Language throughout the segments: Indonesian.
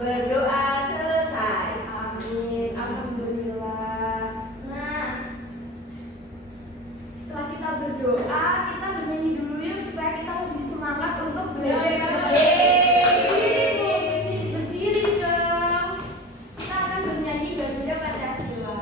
Berdoa selesai. Amin. Alhamdulillah. Nah, setelah kita berdoa, kita bernyanyi dulu yuk supaya kita lebih semangat untuk belajar. Berdiri dong. Kita akan bernyanyi Garuda Pancasila.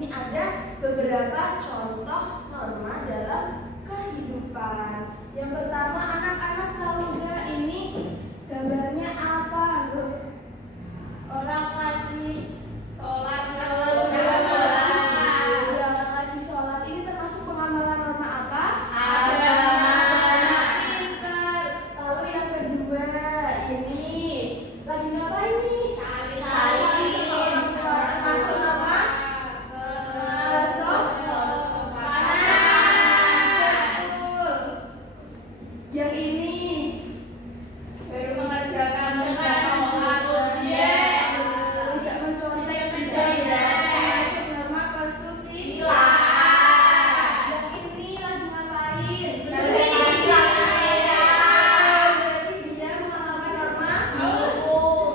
sini ada beberapa contoh norma dalam kehidupan. Yang pertama, anak-anak tahu nggak ini gambarnya apa? Loh? Orang lagi sholat. Orang lagi sholat ini termasuk pengamalan norma apa? Agama. Pinter. Lalu yang kedua, ini lagi ngapain nih? Salin. Termasuk norma? Yang ini baru mengerjakan sholat ujian, tidak mencontek juga ya, norma kesusila. Yang ini lagi ngapain? Berarti dia mengamalkan norma hukum.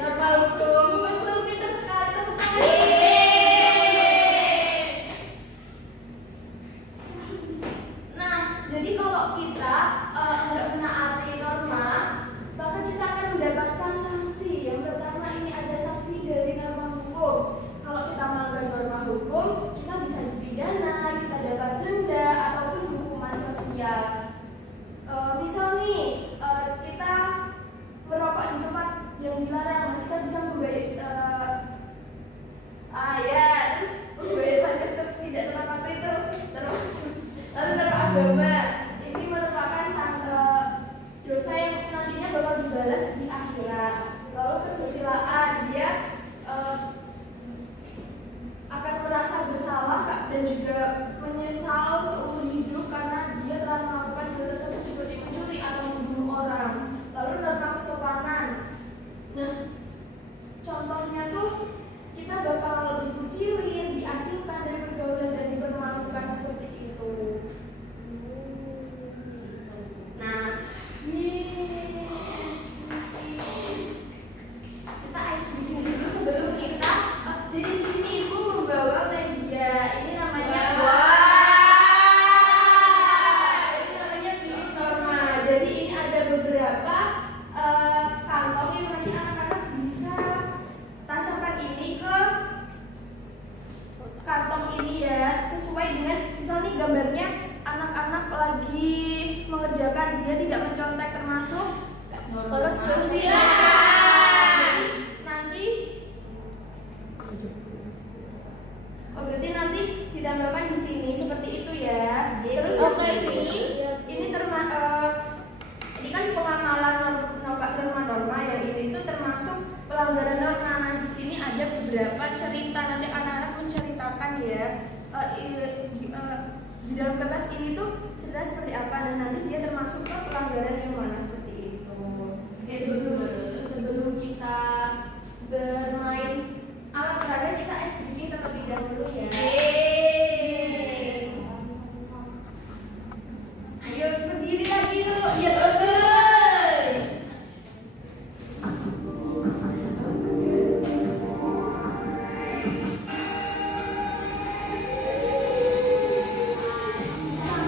Norma hukum, betul, pintar sekali, tepuk tangan. Nah, jadi kalau kita nggak menaati norma, maka kita akan mendapatkan sanksi. Yang pertama, ini ada sanksi dari norma hukum. Kalau kita melanggar norma hukum, kita bisa dipidana, kita dapat denda ataupun hukuman sosial. Misal nih, kita merokok di tempat yang dilarang, kita bisa membayar terus membayar pajak tidak tepat waktu itu termasuk. Lalu norma agama, ini merupakan dosa yang nantinya bakal dibalas di akhirat. Lalu kesusilaan, dia akan merasa bersalah dan juga menyesal seumur hidup karena dia telah melakukan hal tersebut seperti mencuri atau membunuh orang. Lalu norma kesopanan, nah contohnya tuh kita bakal dikucilin, diasingkan dari pergaulan dan dipermalukan seperti itu. Nah, kita bikin dulu sebelum kita. Jadi di sini ibu membawa media. Ini namanya ini namanya bilik norma. Jadi ini ada beberapa kantong yang nanti anak-anak bisa tancapkan ini ke kantong ini ya, sesuai dengan misalnya gambarnya anak-anak lagi mengerjakan, dia tidak mencontek, termasuk kesusila. Berarti nanti tidak melakukan di sini seperti itu ya. Terus ini ini kan pengamalan norma-norma ya, ini itu termasuk pelanggaran norma. Di sini ada beberapa cerita, nanti anak-anak menceritakan ya di dalam kertas ini tuh cerita seperti apa, dan nanti dia termasuk ke pelanggaran yang mana seperti itu. Sebelum kita bermain alat peraga, kita SDG terlebih dahulu ya. Ayo berdiri lagi tuh, ya betul.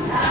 Sa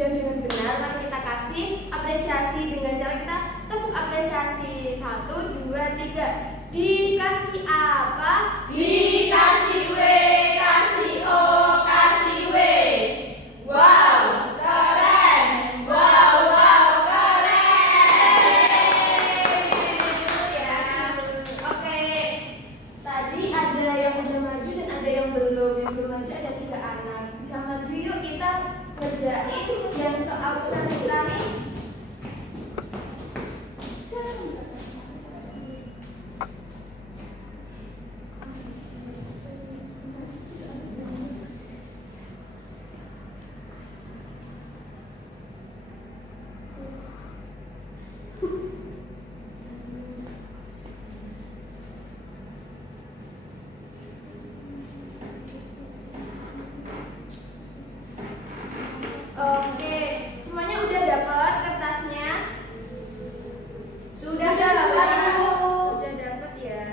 menjawab dengan benar, maka kita kasih apresiasi dengan cara kita tepuk apresiasi. 1, 2, 3. Dikasih apa? Dikasih W, kasih O, kasih W. Wow, keren. Wow, wow, keren. Ya. Oke. Tadi ada yang udah maju dan ada yang belum. Yang belum maju ada 3 anak. Bisa maju yuk, kita ngerjain yang soal selanjutnya nih. Oke, semuanya udah dapat kertasnya? Sudah dapat, Bu. Sudah dapat ya.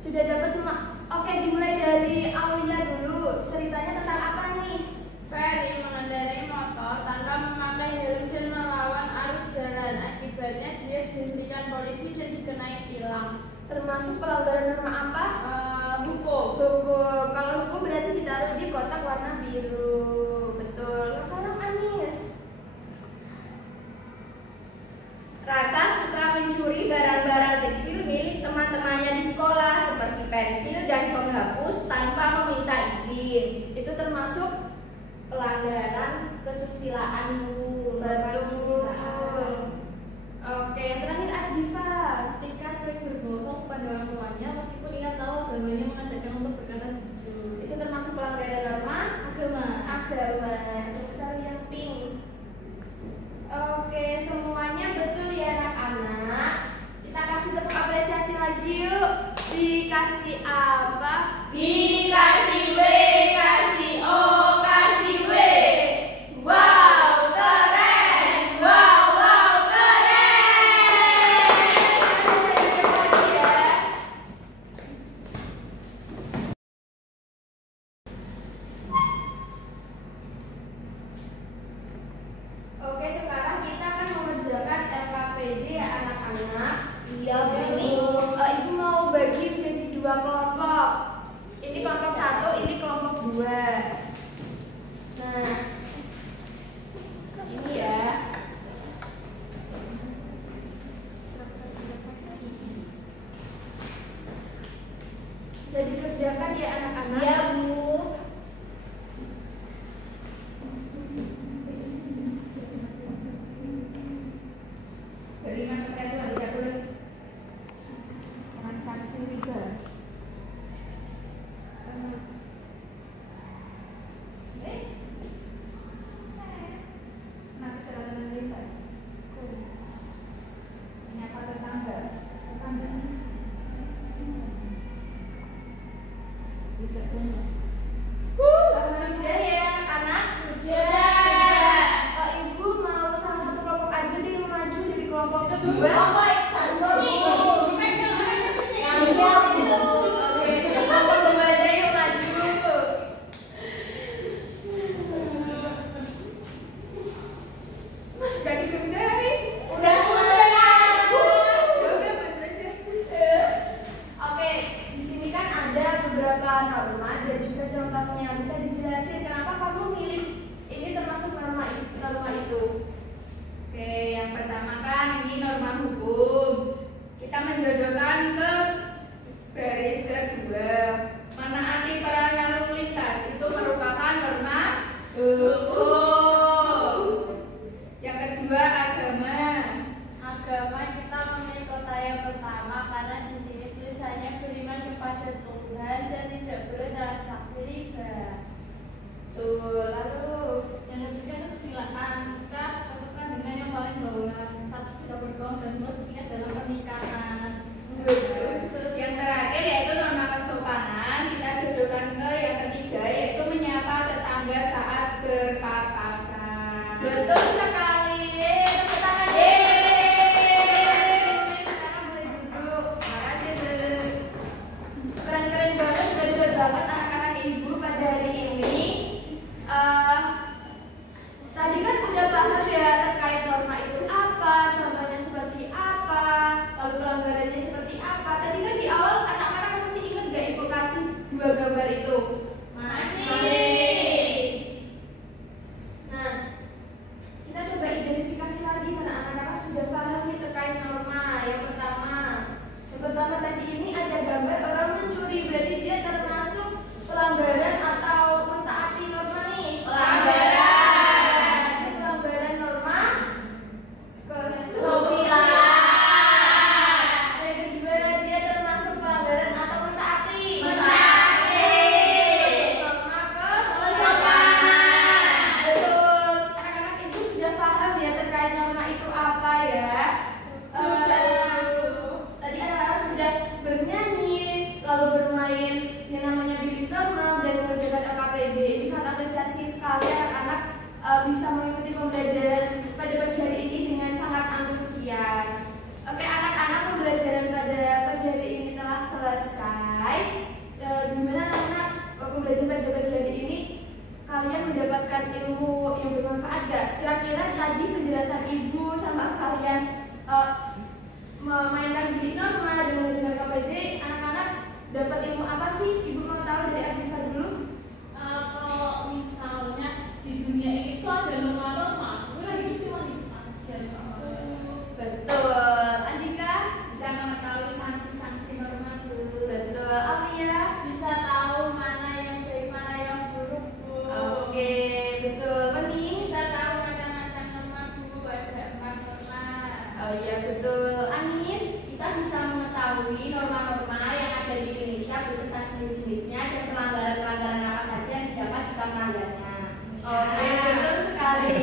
Sudah dapat semua. Oke, dimulai dari Aulia dulu. Ceritanya tentang apa nih? Ferry mengendarai motor tanpa memakai helm dan melawan arus jalan. Akibatnya dia dihentikan polisi dan dikenai tilang. Termasuk pelanggaran norma apa? Hukum. Hukum. Kalau hukum berarti ditaruh di kotak warna biru. Betul. Kalau Anis? Raka suka mencuri barang-barang kecil milik teman-temannya di sekolah seperti pensil dan penghapus tanpa meminta izin. Itu termasuk Pelanggaran kesusilaan, Bu. betul. Oke, yang terakhir Adifa. Ketika sering berbohong pada orang tuanya meskipun ingat tahu agamanya mengajarkan untuk berkata jujur. Itu termasuk pelanggaran norma Agama. agama. Kita yang pink. Oke, semuanya betul ya anak-anak. Kita kasih tepuk apresiasi lagi yuk. Dikasih apa? Dikasih W, kasih O, kasih W. Wow, keren. Wow, wow, keren. Oke, sekarang kita akan mengerjakan LKPD ya anak-anak. Iya, Bu. Ini ibu mau bagi menjadi 2 kelompok. Ini kelompok 1, ini kelompok 2. Nah, ini ya. Jadi kerjakan ya anak-anak. Iya, Bu. Terima kasih tidak boleh transaksi juga. Nah, keterangan lintas. Menyapa tetangga. Tidak benar. Sudah ya anak-anak? Sudah. Ibu mau salah satu kelompok aja deh yang maju dari kelompok Itu kedua. apa Sandro? Oke, kelompok kedua aja yang maju. Jadi kerja nih. Udah mulai. Ya udah baca aja. Oke, di sini kan ada beberapa norma dan juga contohnya. Bisa dijelasin kenapa kamu milih ini termasuk norma itu? Oke, yang pertama kan ini norma hukum. Kita menjodohkan ke baris kedua. Menaati peran lalu lintas itu merupakan norma hukum. Yang kedua agama. Agama kita memilih kota yang pertama karena di sini tulisannya beriman kepada Tuhan dan tidak boleh transaksi riba. Tuh, lalu Yang ketiga kesusilaan. Kita lakukan dengan yang paling bawah. Satu, tidak berbohong dan dua, setia dalam pernikahan. Yang terakhir yaitu norma kesopanan. Kita jodohkan ke yang ketiga yaitu menyapa tetangga saat berpapasan. betul sekali. Tepuk tangan. Sekarang boleh duduk. Makasih, Bu. Keren-keren banget, bener banget anak-anak ibu. itu? Masih. Nah, kita coba identifikasi lagi karena anak-anak sudah paham nih terkait norma. Yang pertama tadi ini ada gambar orang mencuri, berarti dia termasuk pelanggaran atau mentaati norma nih? Pelanggaran. Ini pelanggaran norma Sosial. Yang kedua, dia termasuk pelanggaran atau mentaati? Mentaati. Norma Kesopanan. Betul. Anak-anak itu sudah paham ya terkait norma itu apa ya? Tadi anak-anak sudah bernyanyi, lalu bermain yang namanya bilik norma dan mengerjakan LKPD. Bisa apresiasi sekali anak-anak bisa mengikuti pembelajaran pada pagi hari ini dengan sangat antusias. Oke anak-anak, pembelajaran pada pagi hari ini telah selesai. Gimana anak-anak pembelajaran pada pagi hari ini? Kalian mendapatkan ilmu yang bermanfaat gak? Kira-kira tadi penjelasan ibu sama kalian memainkan bilik norma dan mengerjakan KPD, anak-anak dapat ilmu apa sih? Ibu mau tahu dari Afifa dulu? Kalau misalnya di dunia ini tuh ada norma-norma, gue lagi cuma gitu aja. Betul. Andika? Bisa mengetahui sanksi-sanksi norma tuh. Betul. Alia? Bisa tahu mana yang baik, mana yang buruk, Bu. Oke, betul. Pening? Bisa tahu macam-macam norma, Bu. Ada 4 norma. Oh iya betul. Anis? Kita bisa mengetahui norma-norma yang ada di Indonesia beserta jenis-jenisnya dan pelanggaran-pelanggaran apa saja yang didapat jika melanggarnya. Oke, betul sekali.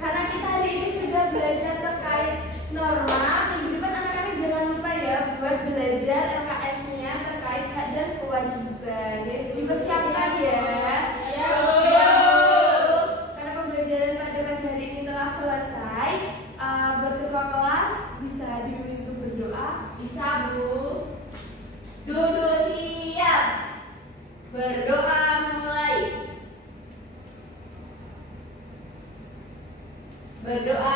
Karena kita hari ini sudah belajar terkait norma, minggu depan anak-anak jangan lupa ya buat belajar LKS-nya terkait hak dan kewajiban. Ya, dipersiapkan ya. Ya, Betul. Karena pembelajaran pada pagi hari ini telah selesai. Buat ketua kelas bisa dipimpin untuk berdoa. Bisa, Bu. Duduk siap. Berdoa mulai. Berdoa